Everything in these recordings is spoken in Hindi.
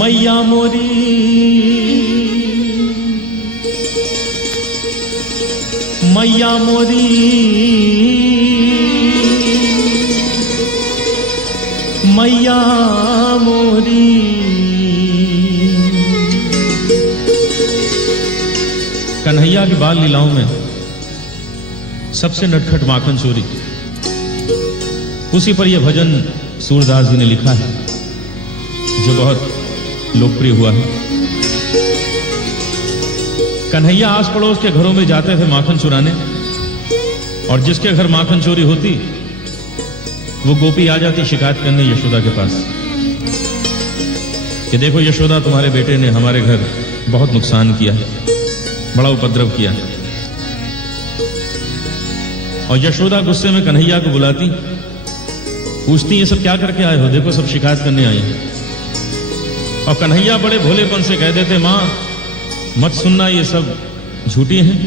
मैया मोरी मैया मोरी मैया मोरी। कन्हैया की बाल लीलाओं में सबसे नटखट माखन चोरी, उसी पर यह भजन सूरदास जी ने लिखा है जो बहुत लोकप्रिय हुआ है। कन्हैया आस पड़ोस के घरों में जाते थे माखन चुराने, और जिसके घर माखन चोरी होती वो गोपी आ जाती शिकायत करने यशोदा के पास कि देखो यशोदा, तुम्हारे बेटे ने हमारे घर बहुत नुकसान किया है, बड़ा उपद्रव किया है। और यशोदा गुस्से में कन्हैया को बुलाती, पूछती ये सब क्या करके आए हो, देखो सब शिकायत करने आए हैं। और कन्हैया बड़े भोलेपन से कह देते, मां मत सुनना, ये सब झूठी हैं,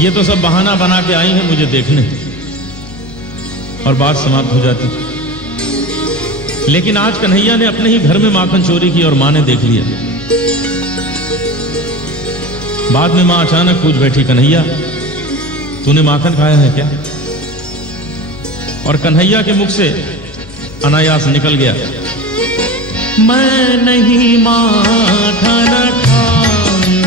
ये तो सब बहाना बना के आई हैं मुझे देखने, और बात समाप्त हो जाती। लेकिन आज कन्हैया ने अपने ही घर में माखन चोरी की और मां ने देख लिया। बाद में मां अचानक पूछ बैठी, कन्हैया तूने माखन खाया है क्या? और कन्हैया के मुख से अनायास निकल गया, मैं नहीं माखन खाऊं।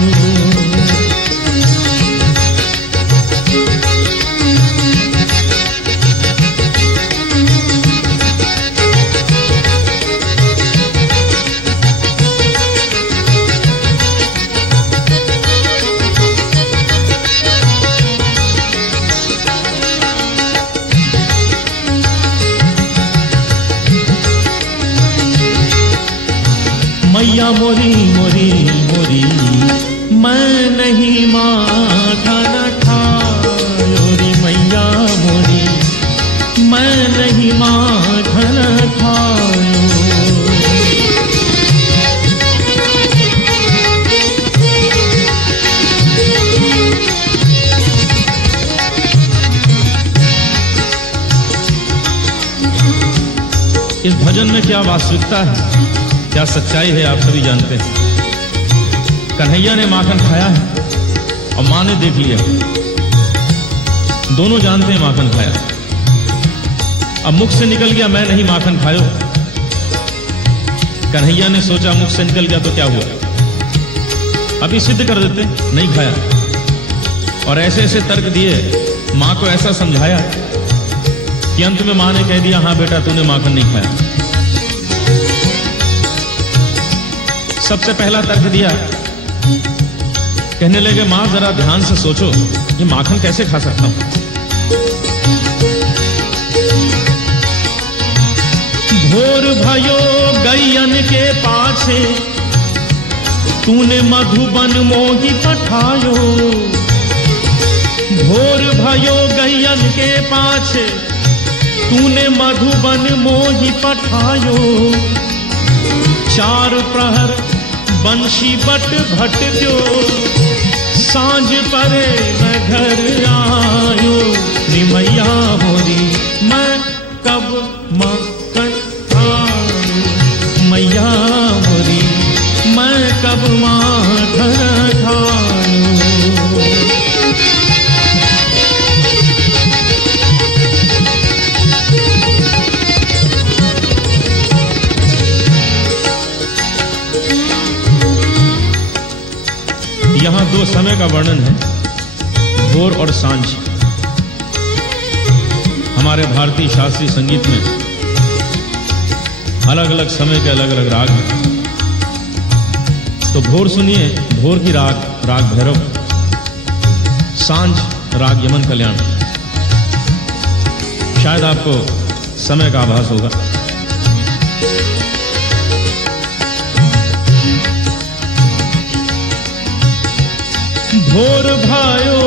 मैया मोरी मोरी मोरी, मैं नहीं माखन खाऊं। मैया मोरी, मैं नहीं माखन खाऊं। इस भजन में क्या वास्तविकता है, क्या सच्चाई है, आप सभी जानते हैं। कन्हैया ने माखन खाया है और मां ने देख लिया, दोनों जानते हैं माखन खाया। अब मुख से निकल गया, मैं नहीं माखन खायो। कन्हैया ने सोचा मुख से निकल गया तो क्या हुआ, अभी सिद्ध कर देते, नहीं खाया। और ऐसे ऐसे तर्क दिए, मां को ऐसा समझाया कि अंत में मां ने कह दिया, हां बेटा तूने माखन नहीं खाया। सबसे पहला तर्क दिया, कहने लगे मां जरा ध्यान से सोचो, ये माखन कैसे खा सकता हूं? भोर भयो गैयन के पाछे, तूने मधुबन मोही पठायो। भोर भयो गैयन के पाछे, तूने मधुबन मोही पठायो। चार प्रहर बंशी बट भट जो, सांझ परे मैं घर आयो। मैया मोरी, मैं कब माखन खाऊं। मैया मोरी, मैं कब माखन खाऊं। यहां दो समय का वर्णन है, भोर और सांझ। हमारे भारतीय शास्त्रीय संगीत में अलग अलग समय के अलग अलग राग हैं। तो भोर सुनिए, भोर की राग राग भैरव, सांझ राग यमन कल्याण। शायद आपको समय का आभास होगा। भोर भयो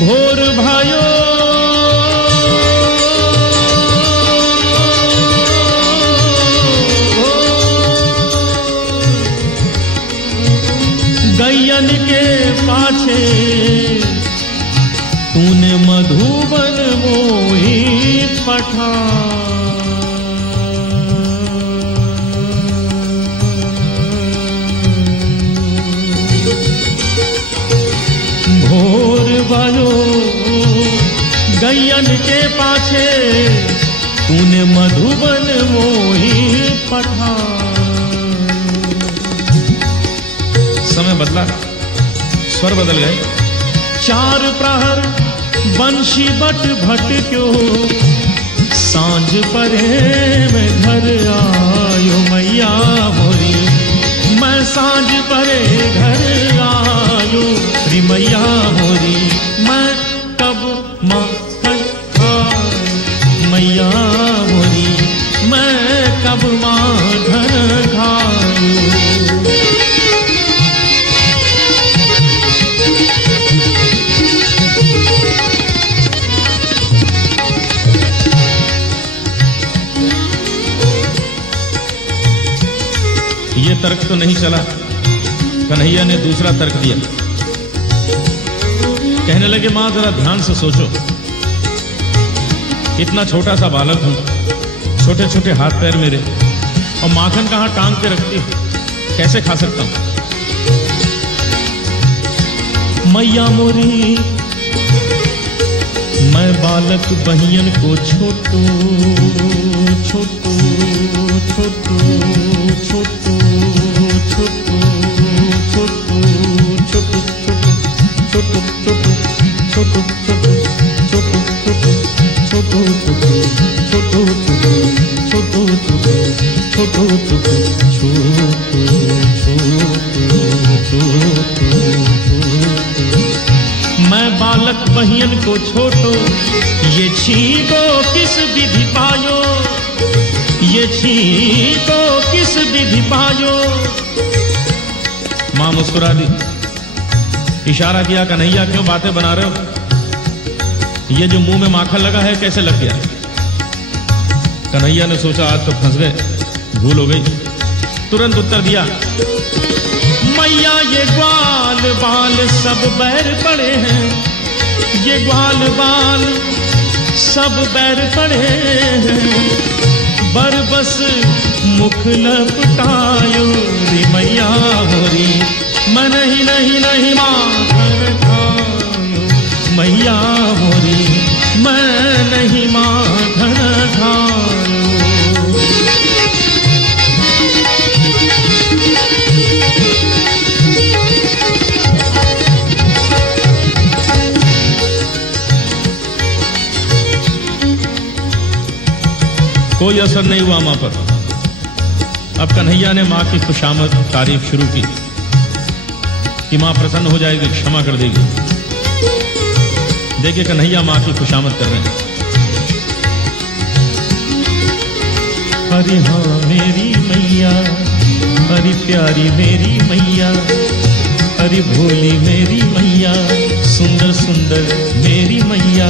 भोर भयो गैयन के पाछे तूने मधुबन मोही पठान। भोर भयो गैयन के पाछे तूने मधुबन मोही पठान। समय बदला, स्वर बदल गए। चार प्रहर बंशी बट भट क्यों, सांझ परे मैं घर आयो मैया मोरी। मैं सांझ परे घर आयो री मैया मोरी। मैं कब माखन खाऊं मैया मोरी। मैं कब माखन खाऊं। ये तर्क तो नहीं चला, कन्हैया ने दूसरा तर्क दिया। कहने लगे मां जरा ध्यान से सोचो, इतना छोटा सा बालक हूं, छोटे छोटे हाथ पैर मेरे, और माखन कहां टांग के रखती हूं, कैसे खा सकता हूं। मैया मोरी मैं बालक बहियन को छोटू छोटू छोटू छोटू छोटू छोटू छोटू छोटू छोटू छोटू छोटू छोटू छोटू छोटू छोटू मैं बालक बहियन को छोटो, ये छीको किस विधि पायो। ये छीको किस विधि पायो। मां मुस्कुरा दी, इशारा किया कन्हैया क्यों बातें बना रहे हो। ये जो मुंह में माखन लगा है कैसे लग गया। कन्हैया ने सोचा आज तो फंस गए, भूल हो गई। तुरंत उत्तर दिया, मैया ये ग्वाल बाल सब बैर पड़े हैं। ये ग्वाल बाल सब बैर पड़े हैं। बरबस मुख लपटायो रे मैया मोरी। मैं नहीं नहीं नहीं माखन खायो मैया मोरी। मैं नहीं माखन खायो। कोई असर नहीं हुआ मां पर। अब कन्हैया ने मां की खुशामद तारीफ शुरू की कि मां प्रसन्न हो जाएगी, क्षमा कर देगी। देखिए कन्हैया मां की खुशामद कर रहे हैं। हरि हाँ मेरी मैया, हरि प्यारी मेरी मैया, हरि भोली मेरी मैया, सुंदर सुंदर मेरी मैया,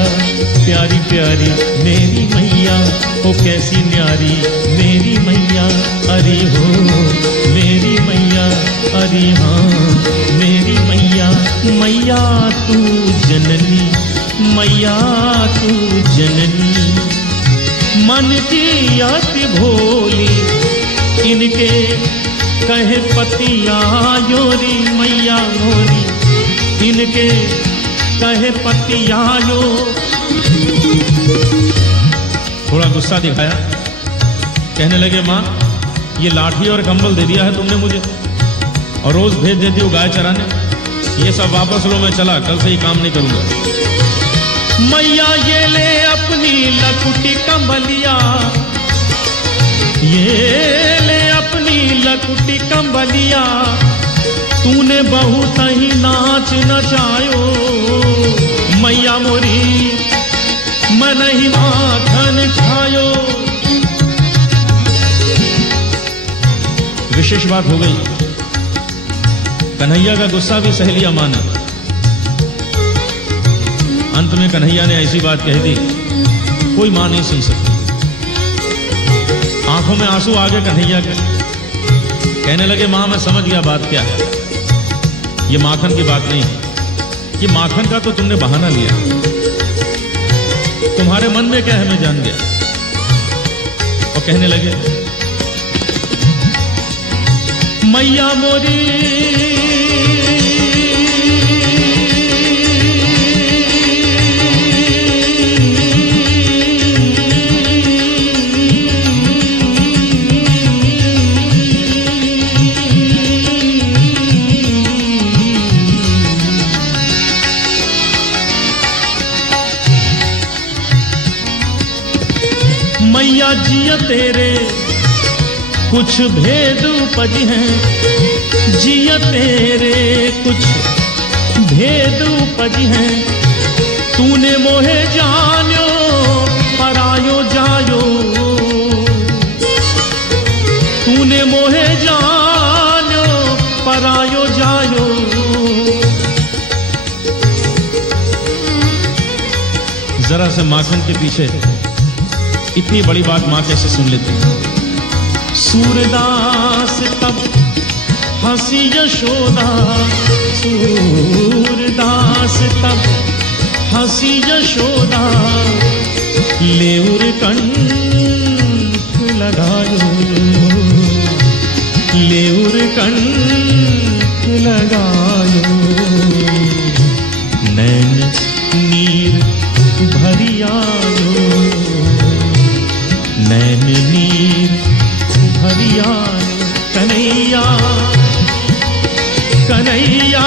प्यारी प्यारी मेरी मैया, ओ कैसी न्यारी मेरी मैया। अरे हो मेरी मैया, अरे हाँ मेरी मैया। मैया तू जननी, मैया तू जननी, मन की अति भोली, इनके कहे पतिया योरी मैया मोरी। इनके कहे पतिया यो। थोड़ा गुस्सा दिखाया, कहने लगे मां ये लाठी और कंबल दे दिया है तुमने मुझे, और रोज भेज देती हो गाय चराने। ये सब वापस लो, मैं चला, कल से ही काम नहीं करूंगा। मैया ये ले अपनी लकुटी कंबलिया, ये ले अपनी लकुटी कंबलिया। तूने बहुत ही नाच नचायो मैया मोरी। मैं नहीं माखन खायो। विशेष बात हो गई, कन्हैया का गुस्सा भी सह लिया मां ने। अंत में कन्हैया ने ऐसी बात कह दी कोई मां नहीं सुन सकती। आंखों में आंसू आ गए कन्हैया के। कहने लगे मां मैं समझ गया बात क्या है, ये माखन की बात नहीं, ये माखन का तो तुमने बहाना लिया। तुम्हारे मन में क्या है मैं जान गया। और कहने लगे, मैया मोरी मैया जिया तेरे कुछ भेद उपज हैं, जिया तेरे कुछ भेद उपज हैं। तूने मोहे जान्यो परायो जायो, तूने मोहे जान्यो परायो जायो। जरा से माखन के पीछे इतनी बड़ी बात मां कैसे सुन लेती। सूरदास तब हंसी यशोदा, सूरदास तब हंसी यशोदा। लेउर कंठ लगायो, लेउर कंठ लगायो। नैन नीर भरियायो, नैन नीर भरियायो। कन्हैया कन्हैया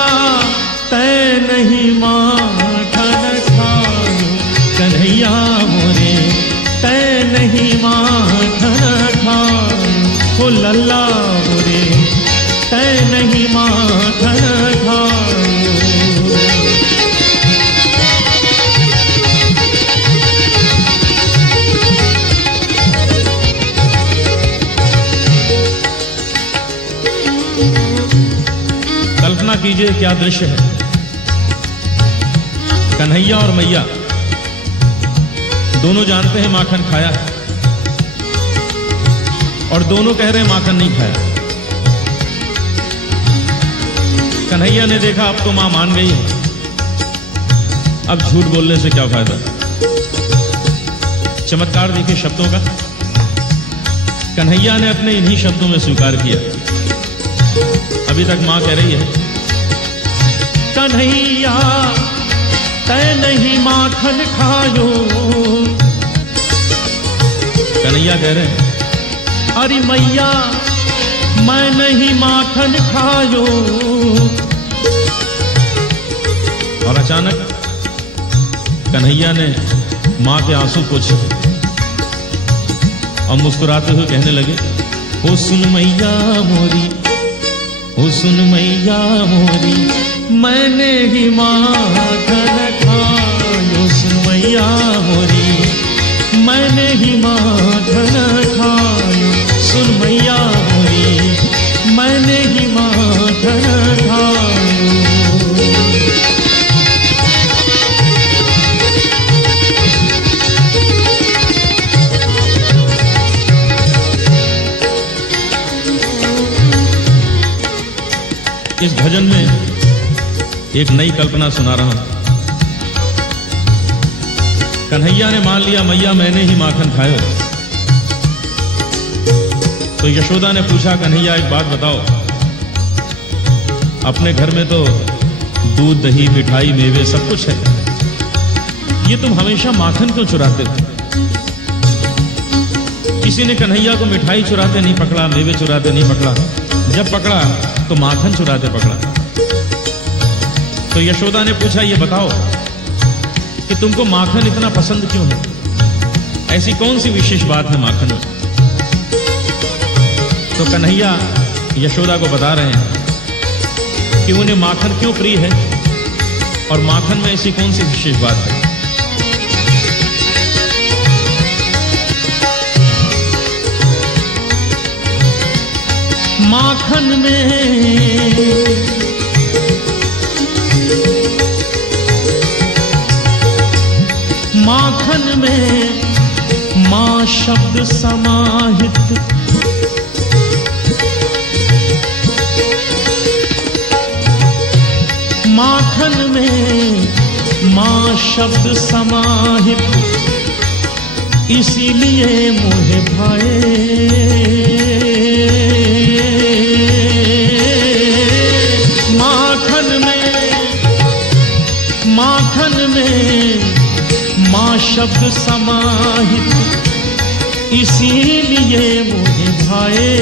तै नहीं माखन खायो, कन्हैया मोरे तै नहीं माखन खायो। ओ लल्ला मोरे तै नहीं माखन खायो। कल्पना कीजिए क्या दृश्य है। कन्हैया और मैया दोनों जानते हैं माखन खाया है, और दोनों कह रहे हैं माखन नहीं खाया। कन्हैया ने देखा अब तो मां मान गई है, अब झूठ बोलने से क्या फायदा। चमत्कार देखिए शब्दों का। कन्हैया ने अपने इन्हीं शब्दों में स्वीकार किया। अभी तक मां कह रही है, कन्हैया तै नहीं माखन खायो। कन्हैया कह रहे हैं, अरे मैया मैं नहीं माखन खायो। और अचानक कन्हैया ने मां के आंसू पोंछे और मुस्कुराते हुए कहने लगे, ओ सुन मैया मोरी, ओ सुन मैया मोरी, मैंने ही माखन खायो। सुन मैया मोरी, मैंने ही माखन खायो। सुन मैया मोरी, मैंने ही माखन खायो। इस भजन में एक नई कल्पना सुना रहा हूं। कन्हैया ने मान लिया मैया मैंने ही माखन खायो। तो यशोदा ने पूछा, कन्हैया एक बात बताओ, अपने घर में तो दूध दही मिठाई मेवे सब कुछ है, ये तुम हमेशा माखन क्यों चुराते हो? किसी ने कन्हैया को मिठाई चुराते नहीं पकड़ा, मेवे चुराते नहीं पकड़ा, जब पकड़ा तो माखन चुराते पकड़ा। तो यशोदा ने पूछा, ये बताओ कि तुमको माखन इतना पसंद क्यों है? ऐसी कौन सी विशेष बात है माखन में? तो कन्हैया यशोदा को बता रहे हैं कि उन्हें माखन क्यों प्रिय है और माखन में ऐसी कौन सी विशेष बात है। माखन में मां शब्द समाहित, माखन में माँ शब्द समाहित इसीलिए मोहे भाए। माखन में माँ शब्द समाहित इसीलिए मोहे भाए।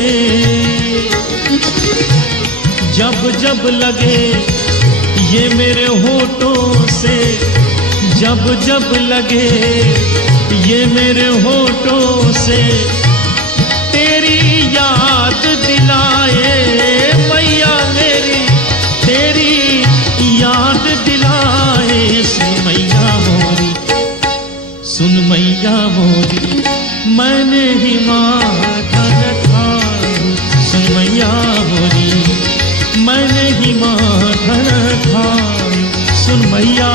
जब जब लगे ये मेरे होठों से, जब जब लगे ये मेरे होठों से, तेरी याद दिलाए मैया मेरी, तेरी याद दिलाए। सुन मैया मोरी, सुन मैया मोरी, मैंने ही माखन खाया। सुन मैया मोरी, मैंने ही माखन खाया। सुन मैया